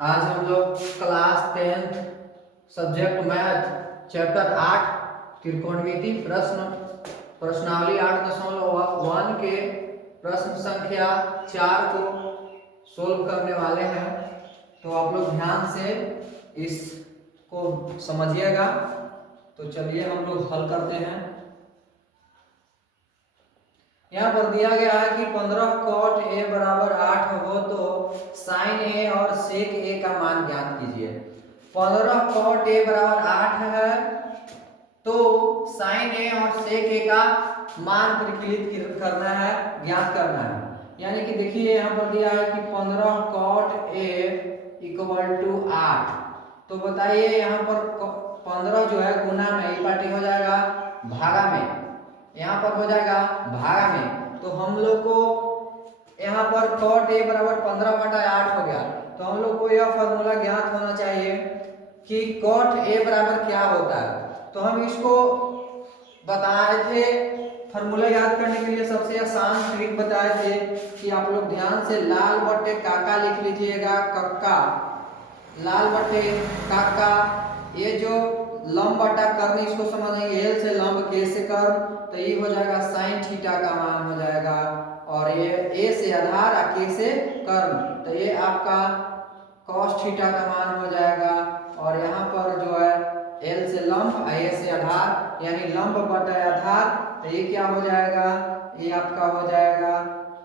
आज हम लोग class 10th subject math chapter 8 त्रिकोणमिति प्रश्नावली 8.1 के प्रश्न संख्या 4 को सोल्व करने वाले हैं। तो आप लोग ध्यान से इसको समझिएगा। तो चलिए हम लोग हल करते हैं। यहाँ पर दिया गया है कि 15 cot a बराबर 8 हो तो sin a और sec a का मान ज्ञात कीजिए। 15 cot a बराबर 8 है तो sin a और sec a का मान परिकलित करना है, ज्ञात करना है। यानी कि देखिए यहाँ पर दिया है कि 15 cot a इक्वल टू 8। तो बताइए यहाँ पर 15 जो है गुना में, ये पार्टी हो जाएगा भागा में, यहाँ पर हो जाएगा भागा में। तो हम लोग को यहाँ पर cot a बराबर 15/8 हो गया। तो हम लोग को यह फॉर्मूला ज्ञात होना चाहिए कि cot a बराबर क्या होता है। तो हम इसको बताए थे, फॉर्मूला याद करने के लिए सबसे आसान ट्रिक बताए थे कि आप लोग ध्यान से लाल बट्टे काका लिख लीजिएगा। कक्का, लाल बट्टे काका, ये जो लंब बटा कर्ण इसको समझेंगे, एल से लंब, के से कर्ण, तो ये हो जाएगा साइन थीटा का मान हो जाएगा। और ये ए से आधार और के से कर्ण, तो ये आपका कॉस थीटा का मान हो जाएगा। और यहाँ पर जो है एल से लंब, ए से आधार, यानी लंब बटा आधार, तो ये क्या हो जाएगा, ये आपका हो जाएगा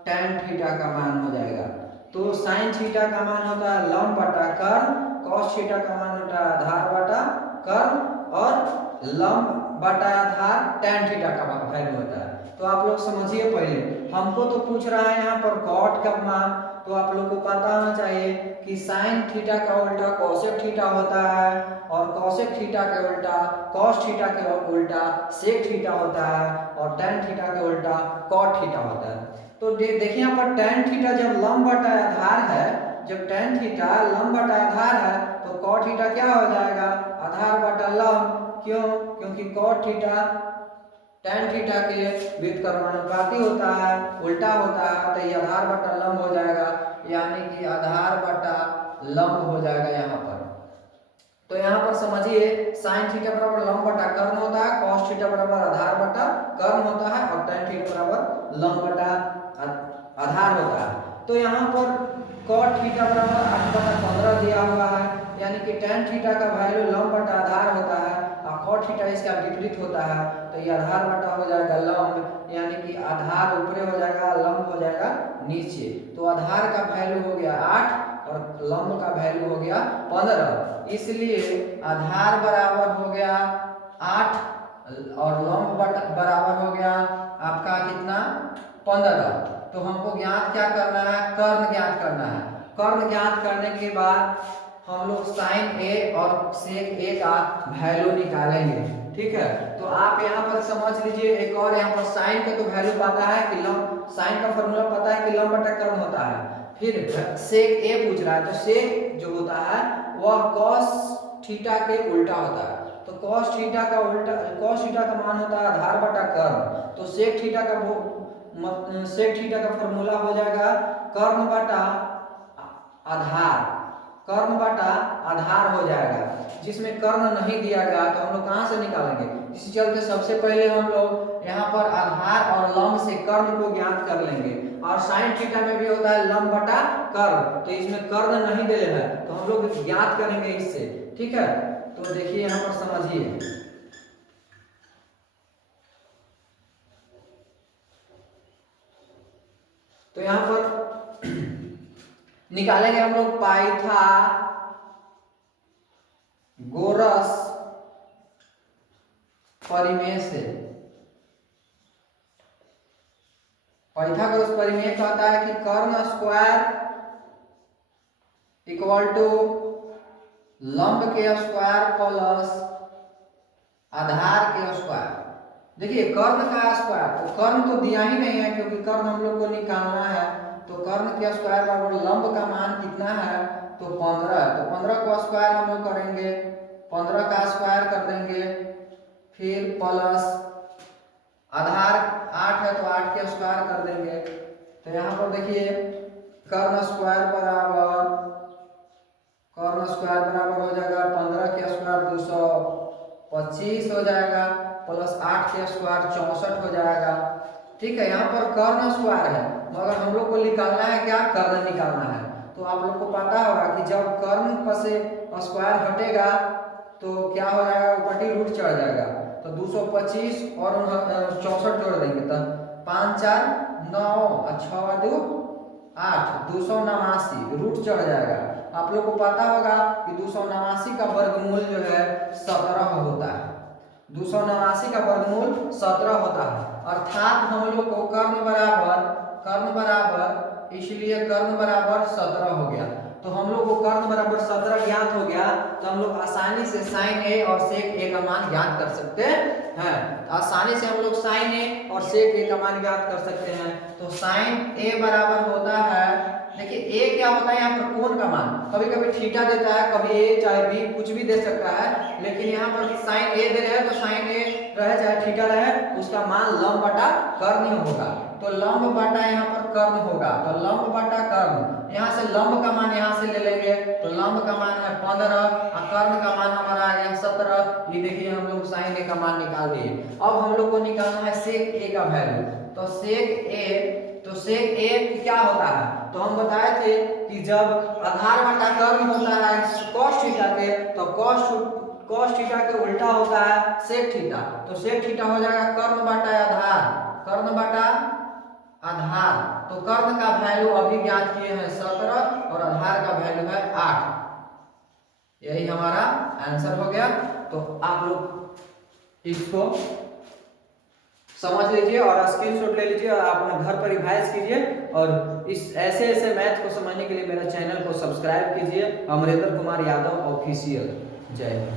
tan थीटा का मान हो जाएगा। तो साइन थीटा का मान होता है लंब बटा कर्ण, कॉस थीटा का मान होता है आधार बटा कर्ण, और लंब बटा आधार tan थीटा का वैल्यू होता है। तो आप लोग समझिए, पहले हमको तो पूछ रहा है यहाँ पर कॉट का मान, तो आप लोग को पता होना चाहिए कि साइन थीटा का उल्टा कोसेक थीटा होता है, और कोसेक थीटा के उल्टा कॉस थीटा के उल्टा सेक थीटा होता है, और tan थीटा के उल्टा कॉट थीटा होता है। तो देखिए यहाँ पर tan थीटा जब लंब बटा आधार है, जब tan थीटा लंब बटा आधार है, तो कॉट थीटा क्या हो जाएगा, आधार बटा लंब। क्यों? क्योंकि कॉट थीटा tan थीटा के व्युत्क्रमानुपाती होता है, उल्टा होता है, तो ये आधार बटा लंब हो जाएगा, यानी कि आधार बटा लंब हो जाएगा यहाँ पर। तो यहाँ पर समझिए साइन थीटा बराबर लंब बटा कर्ण होता है, कॉस थीटा बराबर आधार बटा कर्ण होता है, और tan थीटा बराबर लंब बटा आधार होता है। तो यहाँ पर cot थीटा बराबर 8/15 दिया हुआ है, यानी कि tan थीटा का वैल्यू लंब बटा आधार होता है, और cot थीटा इसका विपरीत होता है, तो ये आधार बटा हो जाएगा लंब, यानी कि आधार ऊपरे हो जाएगा, लंब हो जाएगा नीचे। तो आधार का वैल्यू हो गया 8 और लंब का वैल्यू हो गया 15, इसलिए आधार बराबर हो गया 8 और लंब बराबर हो गया आपका कितना, 15। तो हमको ज्ञात क्या करना है, कर्ण ज्ञात करना है। कर्ण ज्ञात करने के बाद हम लोग साइन ए और सेक ए का वैल्यू निकालेंगे। ठीक है, तो आप यहाँ पर समझ लीजिए एक और, यहाँ पर साइन का तो वैल्यू पता है कि लंब, साइन का फॉर्मूला पता है कि लंब बटा कर्ण होता है। फिर सेक ए पूछ रहा है, तो सेक जो होता है वह कॉस थीटा के उल्टा होता है। तो कॉस थीटा का उल्टा, कॉस थीटा का मान होता है आधार बटा कर्ण, तो सेक थीटा का सेक थीटा का फॉर्मूला हो जाएगा कर्ण बटा आधार, कर्ण बटा आधार हो जाएगा, जिसमें कर्ण नहीं दिया गया तो हम लोग कहाँ से निकालेंगे। इसी चलते सबसे पहले हम लोग यहाँ पर आधार और लंब से कर्ण को ज्ञात कर लेंगे, और साइन थीटा में भी होता है लंब बटा कर्ण, तो इसमें कर्ण नहीं दे है, तो हम लोग ज्ञात करेंगे इससे। ठीक है, तो देखिए यहाँ पर समझिए, तो यहाँ पर निकालेंगे हम लोग पाइथागोरस परिमेय से। पाइथागोरस परिमेय कहता है कि कर्ण स्क्वायर इक्वल टू लंब के स्क्वायर प्लस आधार के स्क्वायर। देखिए कर्ण का स्क्वायर, तो कर्ण तो दिया ही नहीं है क्योंकि कर्ण हम लोग को निकालना है, तो कर्ण के स्क्वायर बराबर लंब का मान कितना है, तो 15, तो 15 का स्क्वायर हम लोग करेंगे, 15 का स्क्वायर कर देंगे, फिर प्लस आधार 8 है तो 8 के स्क्वायर कर देंगे। तो यहाँ पर देखिए कर्ण स्क्वायर बराबर 25 हो जाएगा, प्लस 8 के स्क्वायर 64 हो जाएगा। ठीक है, यहाँ पर कर्ण स्क्वायर है मगर हम लोग को निकालना है क्या, कर्ण निकालना है। तो आप लोग को पता होगा कि जब कर्ण पर से स्क्वायर हटेगा तो क्या हो जाएगा, ऊपर रूट चढ़ जाएगा। तो 225 और 64 जोड़ देंगे तो 5 4 9 और 6 2 8, 289 रूट चढ़ जाएगा। आप लोग को पता होगा कि 289 का वर्गमूल जो है 17 होता है। 289 का वर्गमूल 17 होता है, अर्थात हम लोग को कर्ण बराबर इसलिए कर्ण बराबर 17 हो गया। तो हम लोग को कर्ण बराबर 17 ज्ञात हो गया तो हम लोग आसानी से साइन ए और सेक ए का मान ज्ञात कर सकते हैं। आसानी से हम लोग साइन ए और सेक ए का मान ज्ञात कर सकते हैं। तो साइन ए बराबर होता है, देखिए ए क्या होता है यहाँ पर कोण का मान, कभी कभी थीटा देता है, कभी ए चाहे बी कुछ भी दे सकता है, लेकिन यहाँ पर साइन ए दे रहे हैं तो साइन ए रहे चाहे थीटा रहे उसका मान लंब बटा कर्ण ही होगा। तो लंब बटा यहाँ पर कर्ण होगा, तो लंब बटा कर्ण, यहाँ से लंब का मान यहाँ से ले लेंगे तो लंब का मान है 15 और कर्ण का मान हमारा आ गया 17। ये देखिए हम लोग साइन ए का मान निकाल दिए। अब हम लोग को निकालना है सेक ए का वैल्यू। तो सेक ए क्या होता है, तो हम बताए थे कि जब आधार बटा कर्ण होता है cos थीटा के, तो cos थीटा के उल्टा होता है sec थीटा। तो sec थीटा हो जाएगा कर्ण बटा आधार। तो कर्ण का वैल्यू अभी ज्ञात किए हैं 17 और आधार का वैल्यू है 8। यही हमारा आंसर हो गया। तो आप लोग इसको समझ लीजिए और स्क्रीनशॉट ले लीजिए और अपने घर पर रिवाइज कीजिए और इस ऐसे मैथ को समझने के लिए मेरे चैनल को सब्सक्राइब कीजिए। अमरेंद्र कुमार यादव ऑफिशियल। जय हिंद।